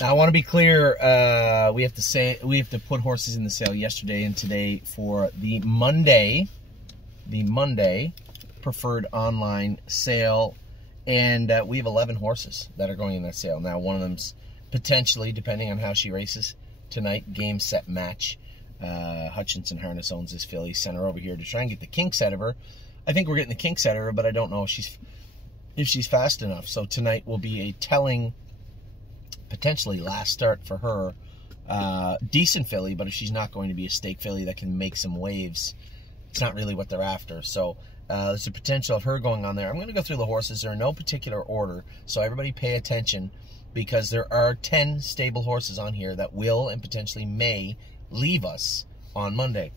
Now I want to be clear. We have to put horses in the sale yesterday and today for the Monday preferred online sale, and we have 11 horses that are going in that sale. Now one of them's potentially, depending on how she races tonight, game, set, match. Hutchinson Harness owns this filly, sent her over here to try and get the kinks out of her. I think we're getting the kinks out of her, but I don't know if she's fast enough. So tonight will be a telling, potentially last start for her. Decent filly, but if she's not going to be a stake filly that can make some waves, it's not really what they're after. So there's a potential of her going on there. I'm going to go through the horses. They're in no particular order, so everybody pay attention, because there are 10 stable horses on here that will and potentially may leave us on Monday.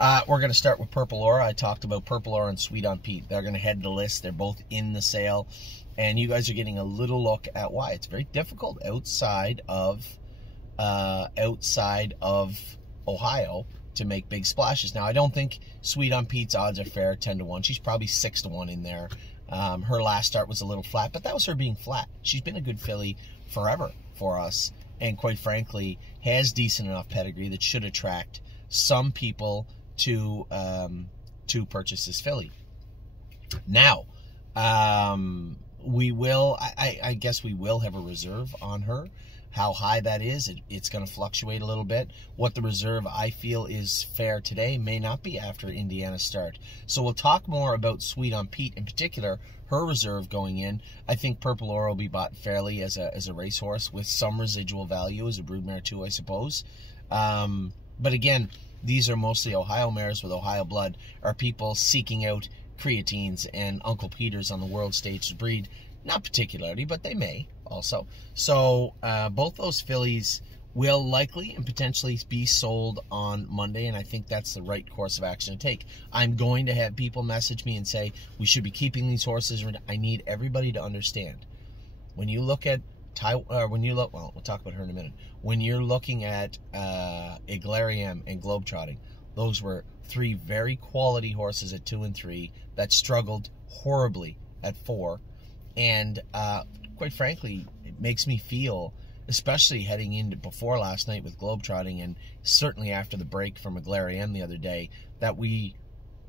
We're going to start with Purple Aura. I talked about Purple Aura and Sweet on Pete. They're going to head the list. They're both in the sale, and you guys are getting a little look at why it's very difficult outside of Ohio to make big splashes. Now, I don't think Sweet on Pete's odds are fair, 10-1. She's probably 6-1 in there. Her last start was a little flat, but that was her being flat. She's been a good filly forever for us, and quite frankly, has decent enough pedigree that should attract some people to purchase this filly. Now, we will, I guess we will have a reserve on her. How high that is, it's going to fluctuate a little bit. What the reserve I feel is fair today may not be after Indiana's start. So we'll talk more about Sweet on Pete in particular, her reserve going in. I think Purple Aura will be bought fairly as a racehorse with some residual value as a broodmare too, I suppose. But again, these are mostly Ohio mares with Ohio blood. Are people seeking out creatines and Uncle Peters on the world stage to breed? Not particularly, but they may also. So both those fillies will likely and potentially be sold on Monday, and I think that's the right course of action to take. I'm going to have people message me and say we should be keeping these horses. I need everybody to understand, when you look at well, we'll talk about her in a minute. When you're looking at Iglariam and Globetrotting, those were 3 very quality horses at 2 and 3 that struggled horribly at 4. And quite frankly, it makes me feel, especially heading into before last night with Globetrotting, and certainly after the break from Iglariam the other day, that we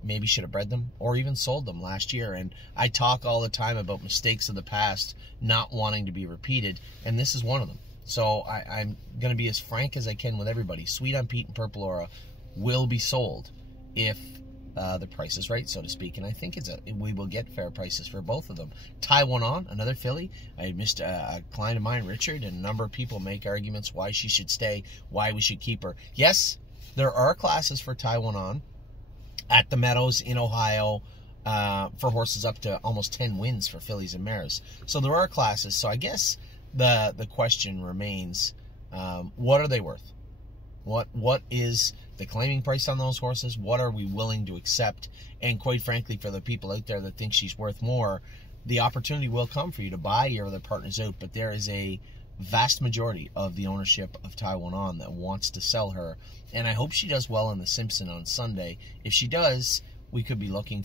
maybe should have bred them or even sold them last year. And I talk all the time about mistakes of the past not wanting to be repeated, and this is one of them. So I'm going to be as frank as I can with everybody. Sweet on Pete and Purple Aura will be sold if the price is right, so to speak, and I think we will get fair prices for both of them. Tie One On, another filly. I missed a client of mine, Richard, and a number of people make arguments why she should stay, why we should keep her. Yes, there are classes for Tie One On at the Meadows in Ohio for horses up to almost 10 wins for fillies and mares. So there are classes. So I guess the question remains, what are they worth? What is the claiming price on those horses? What are we willing to accept? And quite frankly, for the people out there that think she's worth more, the opportunity will come for you to buy your other partners out, but there is a vast majority of the ownership of Tie One On that wants to sell her, and I hope she does well in the Simpson on Sunday. If she does, we could be looking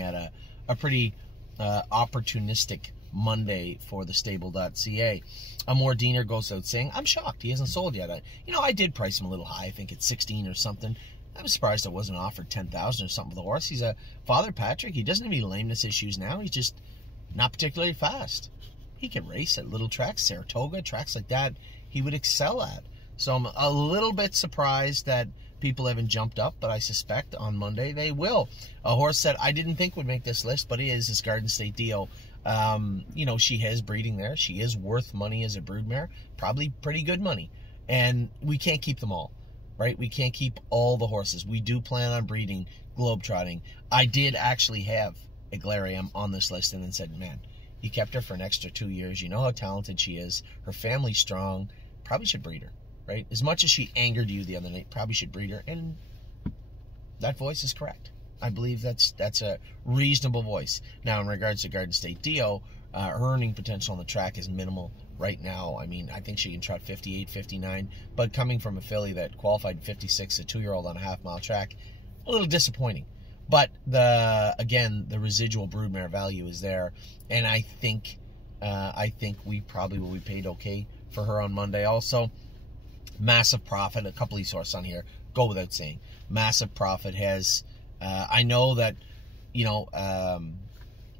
at a pretty opportunistic Monday for the stable.ca. Amor Diener goes out saying, I'm shocked he hasn't sold yet. I did price him a little high, I think it's 16 or something. I was surprised I wasn't offered 10,000 or something for the horse. He's a Father Patrick. He doesn't have any lameness issues now. He's just not particularly fast. He can race at little tracks, Saratoga, tracks like that, he would excel at. So I'm a little bit surprised that people haven't jumped up, but I suspect on Monday they will. A horse that I didn't think would make this list, but he is Garden State Dio. She has breeding there. She is worth money as a broodmare, probably pretty good money. And we can't keep them all, right? We can't keep all the horses. We do plan on breeding Globetrotting. I did actually have Iglariam on this list and then said, man, you kept her for an extra 2 years. You know how talented she is. Her family's strong. Probably should breed her, right? As much as she angered you the other night, probably should breed her. And that voice is correct. I believe that's a reasonable voice. Now, in regards to Garden State Dio, her earning potential on the track is minimal right now. I mean, I think she can trot 58, 59, but coming from a filly that qualified 56, a 2-year-old on a half-mile track, a little disappointing. But again, the residual broodmare value is there, and I think I think we probably will be paid okay for her on Monday. Also, massive profit. A couple of these horses on here go without saying. Massive profit has. I know that,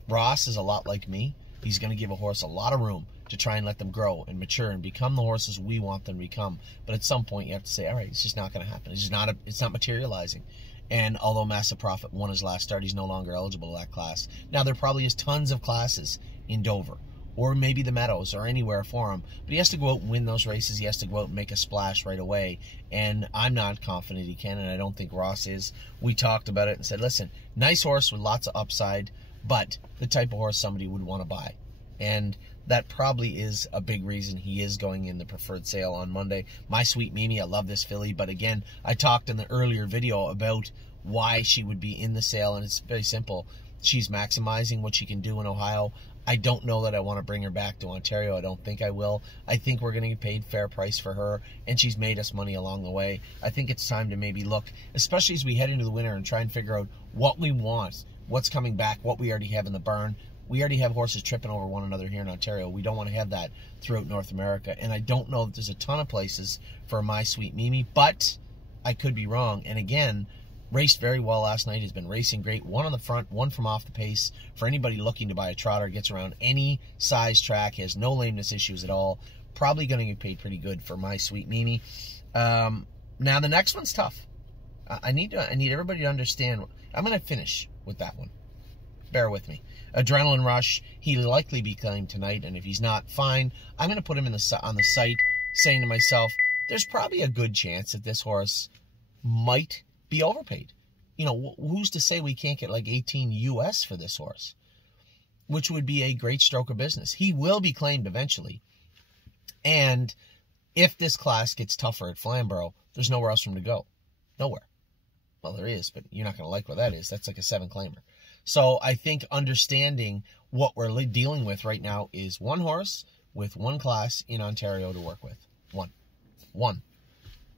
Ross is a lot like me. He's going to give a horse a lot of room to try and let them grow and mature and become the horses we want them to become. But at some point, you have to say, all right, it's just not going to happen. It's not materializing. And although Massive Profit won his last start, he's no longer eligible to that class. Now, there probably is tons of classes in Dover, or maybe the Meadows, or anywhere for him. But he has to go out and win those races. He has to go out and make a splash right away. And I'm not confident he can, and I don't think Ross is. We talked about it and said, listen, nice horse with lots of upside, but the type of horse somebody would want to buy. And that probably is a big reason he is going in the preferred sale on Monday. My Sweet Mimi, I love this filly, but again, I talked in the earlier video about why she would be in the sale, and it's very simple. She's maximizing what she can do in Ohio. I don't know that I want to bring her back to Ontario. I don't think I will. I think we're going to get paid fair price for her, and she's made us money along the way. I think it's time to maybe look, especially as we head into the winter, and try and figure out what we want, what's coming back, what we already have in the barn. We already have horses tripping over one another here in Ontario. We don't want to have that throughout North America. And I don't know that there's a ton of places for My Sweet Mimi, but I could be wrong. And again, raced very well last night. Has been racing great. One on the front, one from off the pace. For anybody looking to buy a trotter, gets around any size track, has no lameness issues at all. Probably going to get paid pretty good for My Sweet Mimi. Now the next one's tough. I need everybody to understand. I'm going to finish with that one. Bear with me. Adrenaline Rush, he'll likely be claimed tonight, and if he's not, fine. I'm going to put him on the site, saying to myself, there's probably a good chance that this horse might be overpaid. Who's to say we can't get like 18 US for this horse, which would be a great stroke of business. He will be claimed eventually, and if this class gets tougher at Flamborough, there's nowhere else for him to go. Nowhere. Well, there is, but you're not going to like where that is. That's like a 7-claimer. So I think understanding what we're dealing with right now is one horse with one class in Ontario to work with. One.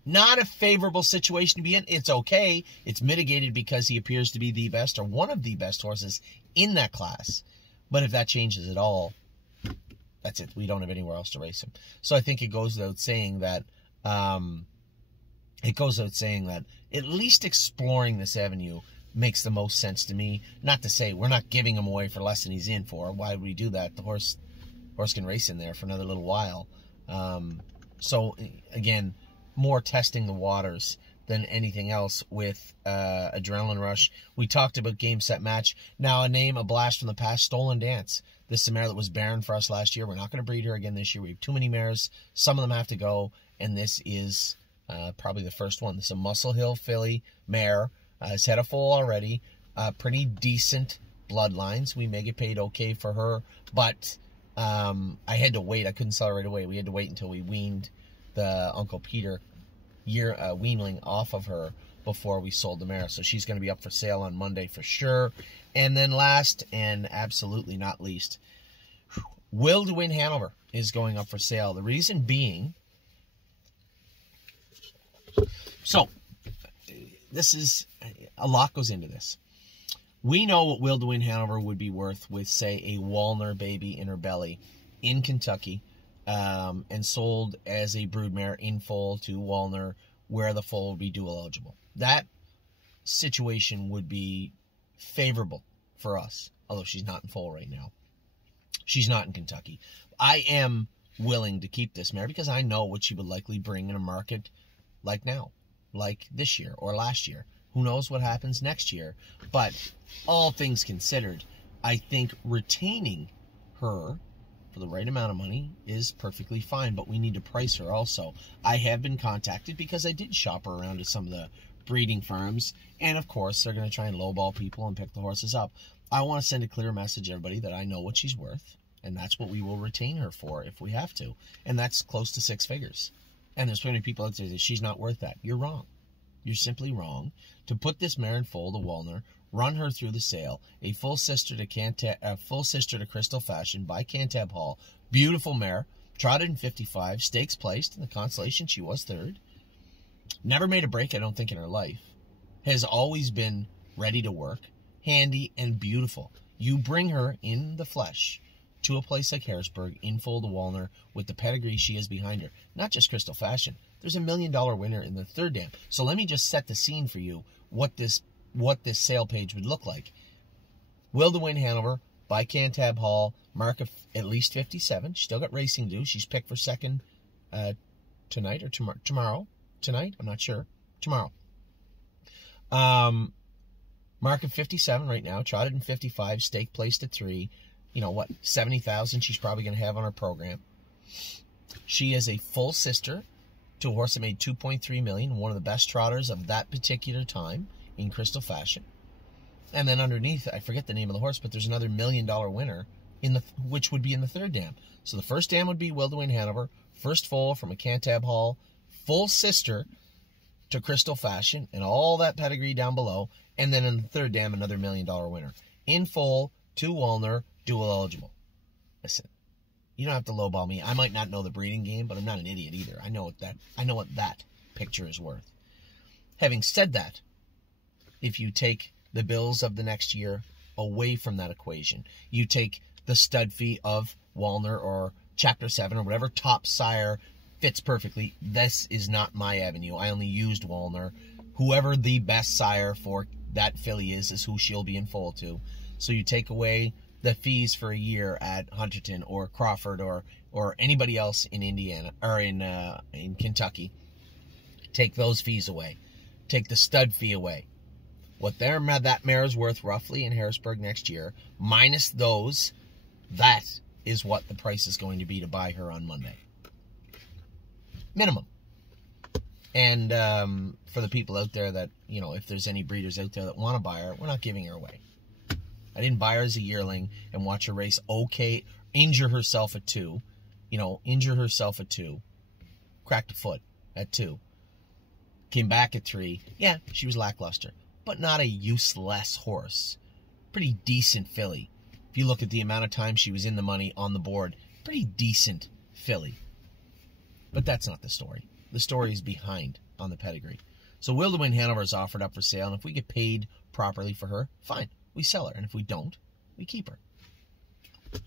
Not a favorable situation to be in. It's okay. It's mitigated because he appears to be the best or one of the best horses in that class. But if that changes at all, that's it. We don't have anywhere else to race him. So I think it goes without saying that at least exploring this avenue makes the most sense to me. Not to say we're not giving him away for less than he's in for. Why would we do that? The horse can race in there for another little while. So again, more testing the waters than anything else with Adrenaline Rush. We talked about Game Set Match. Now a blast from the past, Stolen Dance. This is a mare that was barren for us last year. We're not going to breed her again this year. We have too many mares. Some of them have to go, and this is probably the first one. This is a Muscle Hill filly mare. Has had a foal already. Pretty decent bloodlines. We may get paid okay for her, but I had to wait. I couldn't sell her right away. We had to wait until we weaned the Uncle Peter weanling off of her before we sold the mare. So she's going to be up for sale on Monday for sure. And then last and absolutely not least, Will to Win Hanover is going up for sale. The reason being, so this is, a lot goes into this. We know what Will to Win Hanover would be worth with, say, a Walner baby in her belly in Kentucky, and sold as a broodmare in foal to Walner, where the foal would be dual eligible. That situation would be favorable for us, although she's not in foal right now. She's not in Kentucky. I am willing to keep this mare because I know what she would likely bring in a market like now, like this year or last year. Who knows what happens next year? But all things considered, I think retaining her for the right amount of money is perfectly fine, but we need to price her also. I have been contacted because I did shop her around to some of the breeding firms, and of course they're going to try and lowball people and pick the horses up. I want to send a clear message, everybody, that I know what she's worth, and that's what we will retain her for if we have to, and that's close to 6 figures. And there's plenty of people that say that she's not worth that. You're wrong. You're simply wrong. To put this mare in foal to Walner, run her through the sale, a full sister to Crystal Fashion by Cantab Hall, beautiful mare, trotted in 55, stakes placed in the Constellation. She was 3rd. Never made a break, I don't think, in her life. Has always been ready to work, handy and beautiful. You bring her in the flesh, to a place like Harrisburg in foal to Walner with the pedigree she has behind her. Not just Crystal Fashion. There's a $1 million winner in the third dam. So let me just set the scene for you what this sale page would look like. Will to Win Hanover by Cantab Hall, mark of at least 57. She's still got racing to do. She's picked for second tonight or tomorrow. Tonight? I'm not sure. Tomorrow. Mark of 57 right now. Trotted in 55. Stake placed at 3. You know what? 70,000 she's probably going to have on her program. She is a full sister to a horse that made $2.3 million. One of the best trotters of that particular time in Crystal Fashion. And then underneath, I forget the name of the horse, but there's another $1 million winner, which would be in the third dam. So the first dam would be Will to Win Hanover. First foal from a Cantab Hall. Full sister to Crystal Fashion and all that pedigree down below. And then in the third dam, another $1 million winner. In foal to Walner, dual eligible. Listen, you don't have to lowball me. I might not know the breeding game, but I'm not an idiot either. I know what that picture is worth. Having said that, if you take the bills of the next year away from that equation, you take the stud fee of Walner or Chapter 7 or whatever top sire fits perfectly. This is not my avenue. I only used Walner. Whoever the best sire for that filly is who she'll be in foal to. So you take away the fees for a year at Hunterton or Crawford or anybody else in Indiana or in Kentucky. Take those fees away. Take the stud fee away. What that mare is worth roughly in Harrisburg next year, minus those, that is what the price is going to be to buy her on Monday. Minimum. And for the people out there that, you know, if there's any breeders out there that want to buy her, we're not giving her away. I didn't buy her as a yearling and watch her race okay, injure herself at 2. You know, injure herself at 2. Cracked a foot at 2. Came back at 3. Yeah, she was lackluster. But not a useless horse. Pretty decent filly. If you look at the amount of time she was in the money on the board, pretty decent filly. But that's not the story. The story is behind on the pedigree. So Will to Win Hanover is offered up for sale, and if we get paid properly for her, fine, we sell her. And if we don't, we keep her.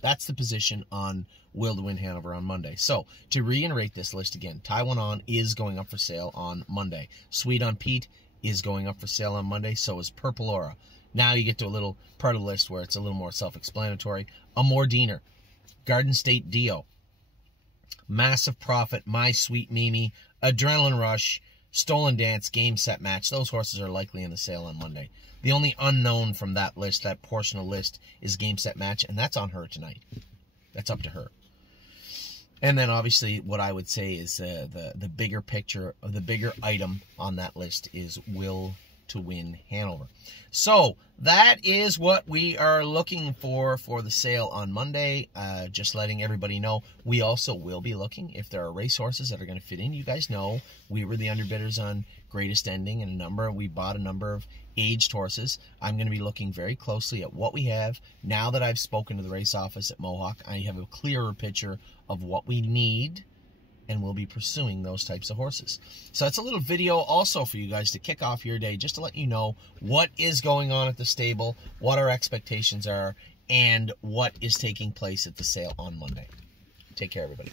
That's the position on Will to Win Hanover on Monday. So, to reiterate this list again, Taiwan On is going up for sale on Monday. Sweet on Pete is going up for sale on Monday, so is Purple Aura. Now you get to a little part of the list where it's a little more self-explanatory. Amor Diener, Garden State Dio, Massive Profit, My Sweet Mimi, Adrenaline Rush, Stolen Dance, Game Set Match. Those horses are likely in the sale on Monday. The only unknown from that list, that portion of the list, is Game Set Match, and that's on her tonight. That's up to her. And then obviously what I would say is the bigger picture, of the bigger item on that list is Will to Win Hanover. So that is what we are looking for the sale on Monday. Just letting everybody know, we also will be looking if there are racehorses that are going to fit in. You guys know we were the underbidders on Greatest Ending, and we bought a number of aged horses. I'm going to be looking very closely at what we have. Now that I've spoken to the race office at Mohawk, I have a clearer picture of what we need, and we'll be pursuing those types of horses. So that's a little video also for you guys to kick off your day, just to let you know what is going on at the stable, what our expectations are, and what is taking place at the sale on Monday. Take care, everybody.